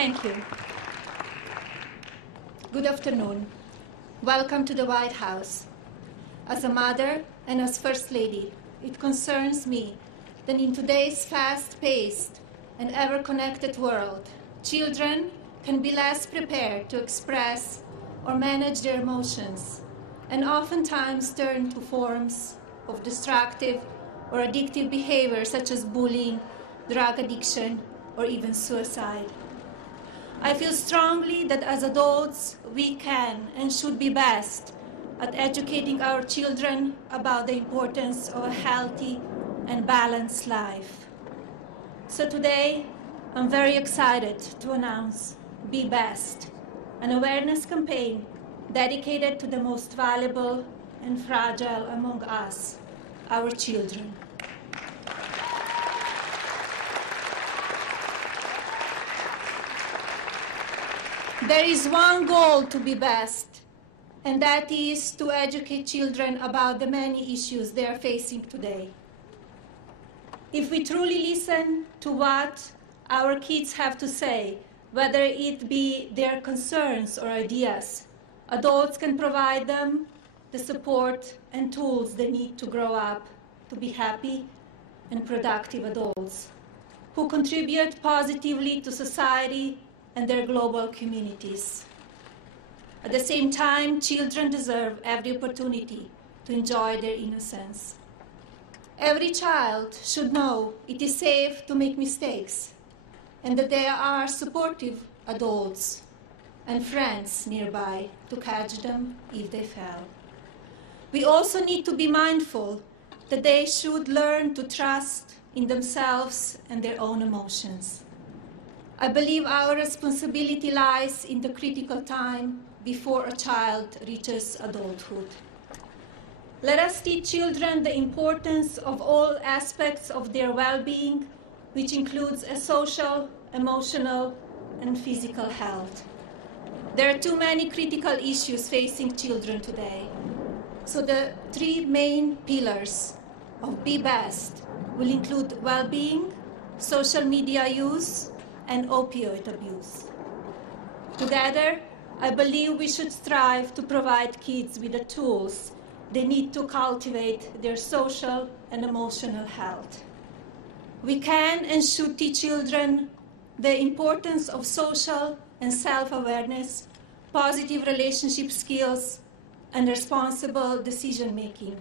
Thank you. Good afternoon. Welcome to the White House. As a mother and as First Lady, it concerns me that in today's fast-paced and ever-connected world, children can be less prepared to express or manage their emotions and oftentimes turn to forms of destructive or addictive behavior such as bullying, drug addiction, or even suicide. I feel strongly that as adults, we can and should be best at educating our children about the importance of a healthy and balanced life. So today, I'm very excited to announce Be Best, an awareness campaign dedicated to the most valuable and fragile among us, our children. There is one goal to be best, and that is to educate children about the many issues they are facing today. If we truly listen to what our kids have to say, whether it be their concerns or ideas, adults can provide them the support and tools they need to grow up to be happy and productive adults who contribute positively to society and their global communities. At the same time, children deserve every opportunity to enjoy their innocence. Every child should know it is safe to make mistakes and that there are supportive adults and friends nearby to catch them if they fail. We also need to be mindful that they should learn to trust in themselves and their own emotions. I believe our responsibility lies in the critical time before a child reaches adulthood. Let us teach children the importance of all aspects of their well-being, which includes a social, emotional, and physical health. There are too many critical issues facing children today. So the three main pillars of Be Best will include well-being, social media use, and opioid abuse. Together, I believe we should strive to provide kids with the tools they need to cultivate their social and emotional health. We can and should teach children the importance of social and self-awareness, positive relationship skills, and responsible decision-making.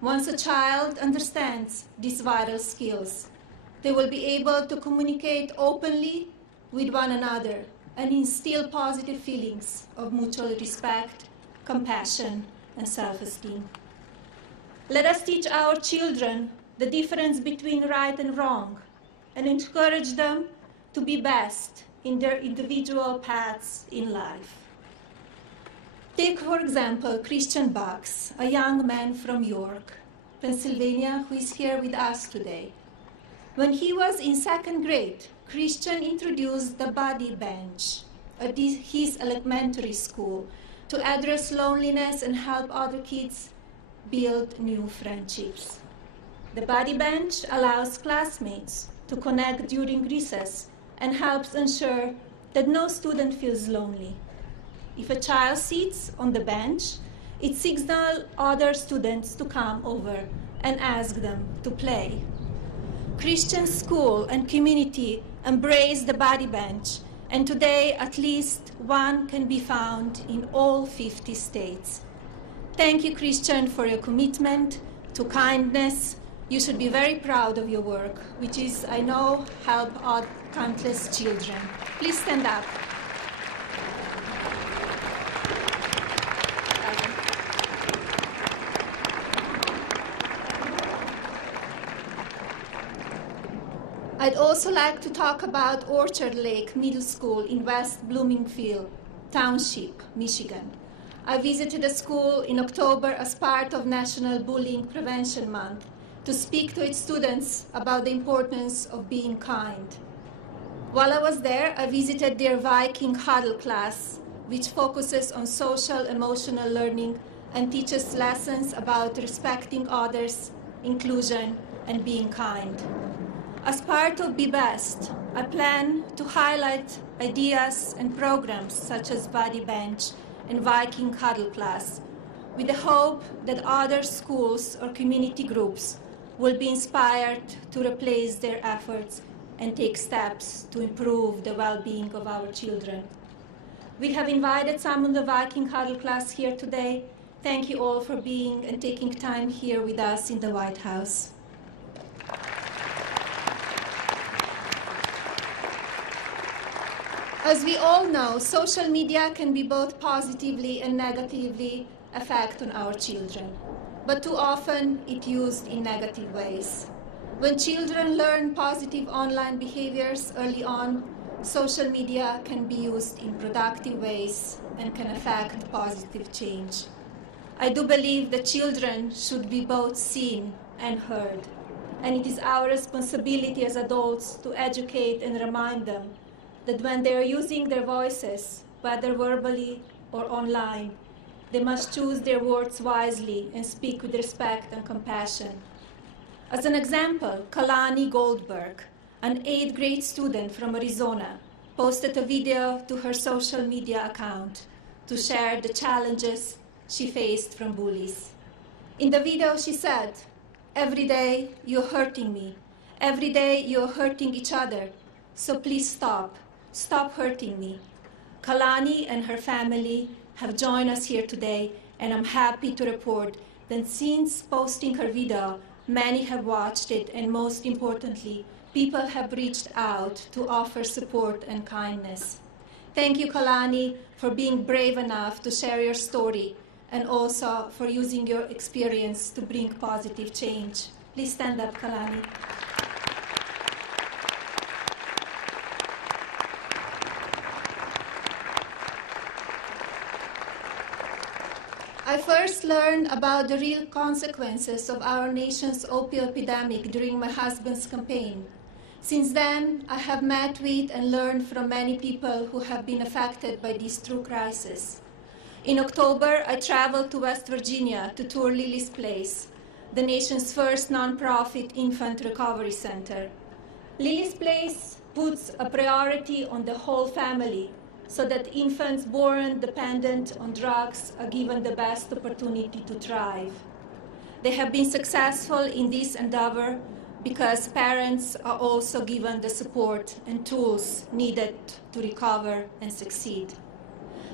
Once a child understands these vital skills, they will be able to communicate openly with one another and instill positive feelings of mutual respect, compassion, and self-esteem. Let us teach our children the difference between right and wrong and encourage them to be best in their individual paths in life. Take, for example, Christian Bucks, a young man from York, Pennsylvania, who is here with us today. When he was in second grade, Christian introduced the Buddy Bench at his elementary school to address loneliness and help other kids build new friendships. The Buddy Bench allows classmates to connect during recess and helps ensure that no student feels lonely. If a child sits on the bench, it signals other students to come over and ask them to play. Christian school and community embrace the Buddy Bench, and today at least one can be found in all 50 states. Thank you, Christian, for your commitment to kindness. You should be very proud of your work, which is, I know, help out countless children. Please stand up. I'd also like to talk about Orchard Lake Middle School in West Bloomingfield Township, Michigan. I visited the school in October as part of National Bullying Prevention Month to speak to its students about the importance of being kind. While I was there, I visited their Viking Huddle class, which focuses on social emotional learning and teaches lessons about respecting others, inclusion, and being kind. As part of Be Best, I plan to highlight ideas and programs such as Body Bench and Viking Cuddle Class, with the hope that other schools or community groups will be inspired to replace their efforts and take steps to improve the well-being of our children. We have invited some of the Viking Cuddle Class here today. Thank you all for being and taking time here with us in the White House. As we all know, social media can be both positively and negatively affect on our children, but too often it's used in negative ways. When children learn positive online behaviors early on, social media can be used in productive ways and can affect positive change. I do believe that children should be both seen and heard, and it is our responsibility as adults to educate and remind them that when they are using their voices, whether verbally or online, they must choose their words wisely and speak with respect and compassion. As an example, Kalani Goldberg, an 8th grade student from Arizona, posted a video to her social media account to share the challenges she faced from bullies. In the video, she said, "Every day you're hurting me. Every day you're hurting each other. So please stop. Stop hurting me." Kalani and her family have joined us here today, and I'm happy to report that since posting her video, many have watched it, and most importantly, people have reached out to offer support and kindness. Thank you, Kalani, for being brave enough to share your story and also for using your experience to bring positive change. Please stand up, Kalani. I first learned about the real consequences of our nation's opioid epidemic during my husband's campaign. Since then, I have met with and learned from many people who have been affected by this true crisis. In October, I traveled to West Virginia to tour Lily's Place, the nation's first nonprofit infant recovery center. Lily's Place puts a priority on the whole family, so that infants born dependent on drugs are given the best opportunity to thrive. They have been successful in this endeavor because parents are also given the support and tools needed to recover and succeed.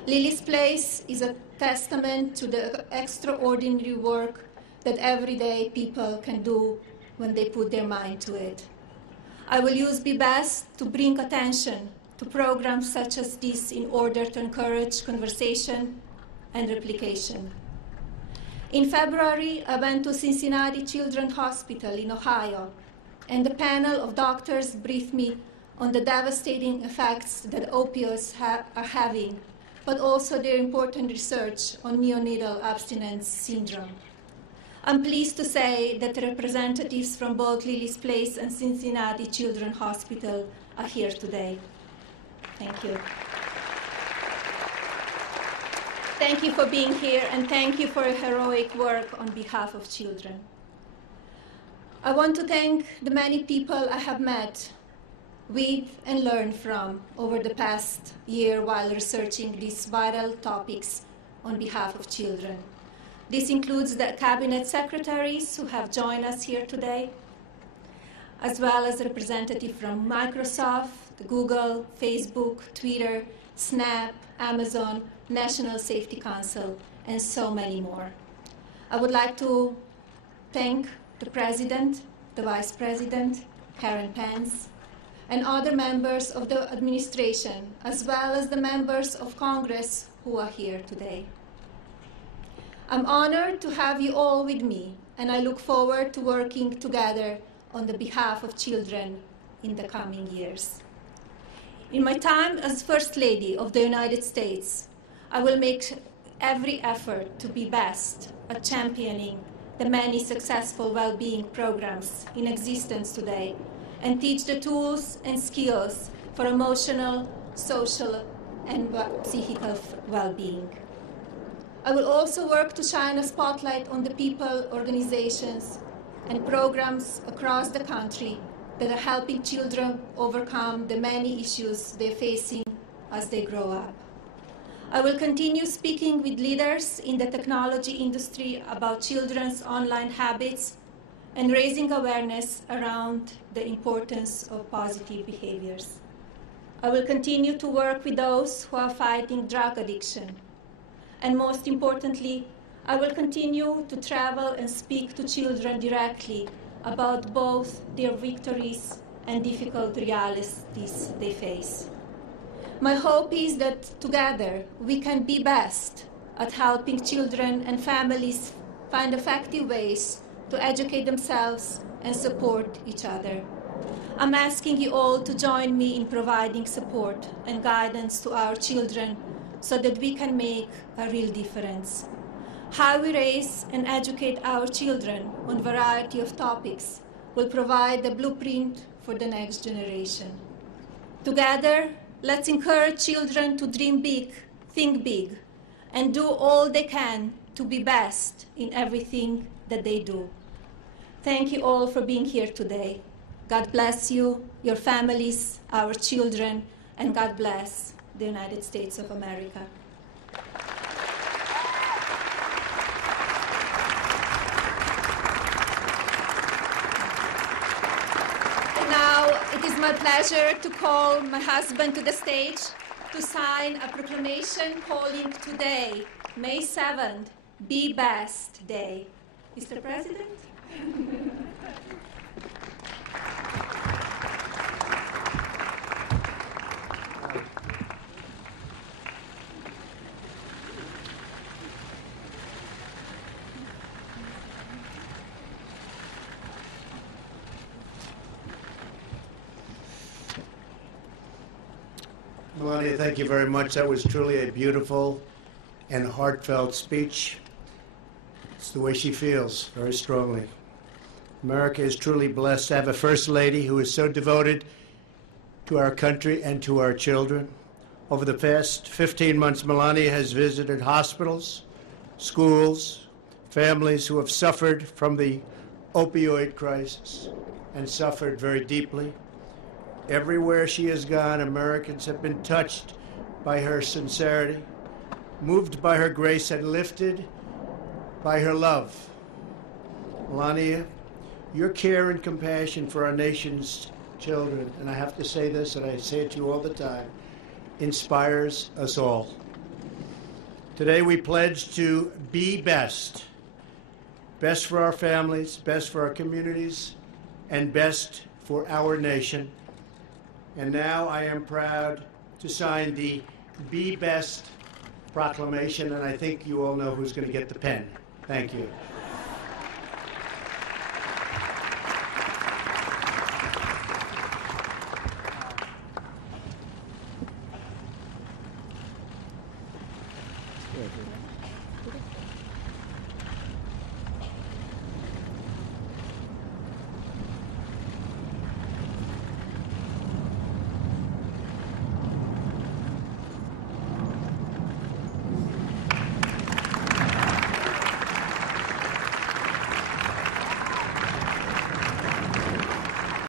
Lily's Place is a testament to the extraordinary work that everyday people can do when they put their mind to it. I will use Be Best to bring attention to programs such as this in order to encourage conversation and replication. In February, I went to Cincinnati Children's Hospital in Ohio, and the panel of doctors briefed me on the devastating effects that opioids are having, but also their important research on neonatal abstinence syndrome. I'm pleased to say that representatives from both Lily's Place and Cincinnati Children's Hospital are here today. Thank you. Thank you for being here, and thank you for your heroic work on behalf of children. I want to thank the many people I have met with and learned from over the past year while researching these vital topics on behalf of children. This includes the cabinet secretaries who have joined us here today, as well as representatives from Microsoft, Google, Facebook, Twitter, Snap, Amazon, National Safety Council, and so many more. I would like to thank the President, the Vice President, Karen Pence, and other members of the administration, as well as the members of Congress who are here today. I'm honored to have you all with me, and I look forward to working together on the behalf of children in the coming years. In my time as First Lady of the United States, I will make every effort to be best at championing the many successful well-being programs in existence today and teach the tools and skills for emotional, social, and psychical well-being. I will also work to shine a spotlight on the people, organizations, and programs across the country that are helping children overcome the many issues they're facing as they grow up. I will continue speaking with leaders in the technology industry about children's online habits and raising awareness around the importance of positive behaviors. I will continue to work with those who are fighting drug addiction. And most importantly, I will continue to travel and speak to children directly about both their victories and difficult realities they face. My hope is that together we can be best at helping children and families find effective ways to educate themselves and support each other. I'm asking you all to join me in providing support and guidance to our children so that we can make a real difference. How we raise and educate our children on a variety of topics will provide the blueprint for the next generation. Together, let's encourage children to dream big, think big, and do all they can to be best in everything that they do. Thank you all for being here today. God bless you, your families, our children, and God bless the United States of America. And now it is my pleasure to call my husband to the stage to sign a proclamation calling today, May 7th, Be Best Day. Mr. President? Melania, thank you very much. That was truly a beautiful and heartfelt speech. It's the way she feels, very strongly. America is truly blessed to have a First Lady who is so devoted to our country and to our children. Over the past 15 months, Melania has visited hospitals, schools, families who have suffered from the opioid crisis and suffered very deeply. Everywhere she has gone, Americans have been touched by her sincerity, moved by her grace, and lifted by her love. Melania, your care and compassion for our nation's children, and I have to say this, and I say it to you all the time, inspires us all. Today we pledge to be best. Best for our families, best for our communities, and best for our nation. And now I am proud to sign the Be Best proclamation, and I think you all know who's going to get the pen. Thank you.